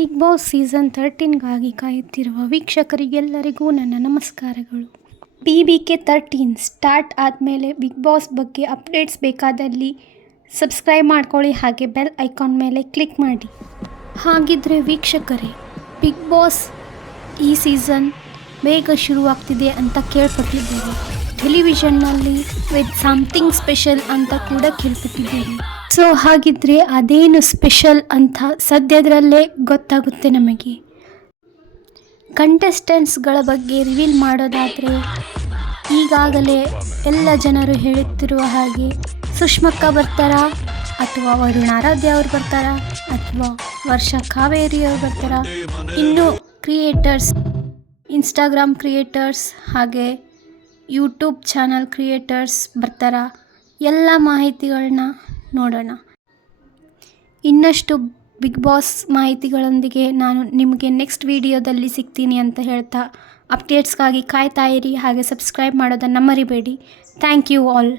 Big boss season 13ಗಾಗಿ ಕಾಯುತ್ತಿರುವ ವೀಕ್ಷಕರಿಗೆಲ್ಲರಿಗೂ ನನ್ನ ನಮಸ್ಕಾರಗಳು. BBK 13 ಸ್ಟಾರ್ಟ್ ಆದಮೇಲೆ ಬಿಗ್ ಬಾಸ್ ಬಗ್ಗೆ ಅಪ್ಡೇಟ್ಸ್ ಬೇಕಾದಲ್ಲಿ ಸಬ್ಸ್ಕ್ರೈಬ್ ಮಾಡ್ಕೊಳ್ಳಿ, ಹಾಗೆ ಬೆಲ್ ಐಕಾನ್ ಮೇಲೆ ಕ್ಲಿಕ್ ಮಾಡಿ. ಹಾಗಿದ್ರೆ ವೀಕ್ಷಕರೇ, ಬಿಗ್ ಬಾಸ್ ಈ ಸೀಸನ್ ಬೇಗ ಶುರುವಾಗ್ತಿದೆ ಅಂತ ಕೇಳ್ಪಟ್ಟಿದ್ದೇವೆ. ಟೆಲಿವಿಷನ್ನಲ್ಲಿ ವಿತ್ ಸಮಥಿಂಗ್ ಸ್ಪೆಷಲ್ ಅಂತ ಕೂಡ ಕೇಳ್ಪಟ್ಟಿದ್ದೇವೆ. ಸೊ ಹಾಗಿದ್ರೆ ಅದೇನು ಸ್ಪೆಷಲ್ ಅಂತ ಸದ್ಯದರಲ್ಲೇ ಗೊತ್ತಾಗುತ್ತೆ ನಮಗೆ. ಕಂಟೆಸ್ಟೆಂಟ್ಸ್ಗಳ ಬಗ್ಗೆ ರಿವೀಲ್ ಮಾಡೋದಾದರೆ, ಈಗಾಗಲೇ ಎಲ್ಲ ಜನರು ಹೇಳುತ್ತಿರುವ ಹಾಗೆ ಸುಷ್ಮಕ್ಕ ಬರ್ತಾರಾ, ಅಥವಾ ವರುಣ್ ಆರಾಧ್ಯ ಅವರು ಬರ್ತಾರಾ, ಅಥವಾ ವರ್ಷಾ ಕಾವೇರಿ ಅವರು ಬರ್ತಾರಾ, ಇನ್ನು ಕ್ರಿಯೇಟರ್ಸ್, ಇನ್ಸ್ಟಾಗ್ರಾಮ್ ಕ್ರಿಯೇಟರ್ಸ್ ಹಾಗೆ ಯೂಟ್ಯೂಬ್ ಚಾನಲ್ ಕ್ರಿಯೇಟರ್ಸ್ ಬರ್ತಾರಾ, ಎಲ್ಲ ಮಾಹಿತಿಗಳನ್ನ ನೋಡೋಣ. ಇನ್ನಷ್ಟು ಬಿಗ್ ಬಾಸ್ ಮಾಹಿತಿಗಳೊಂದಿಗೆ ನಾನು ನಿಮಗೆ ನೆಕ್ಸ್ಟ್ ವಿಡಿಯೋದಲ್ಲಿ ಸಿಗ್ತೀನಿ ಅಂತ ಹೇಳ್ತಾ, ಅಪ್ಡೇಟ್ಸ್ಗಾಗಿ ಕಾಯ್ತಾ ಇರಿ, ಹಾಗೆ ಸಬ್ಸ್ಕ್ರೈಬ್ ಮಾಡೋದನ್ನು ಮರಿಬೇಡಿ. Thank you all.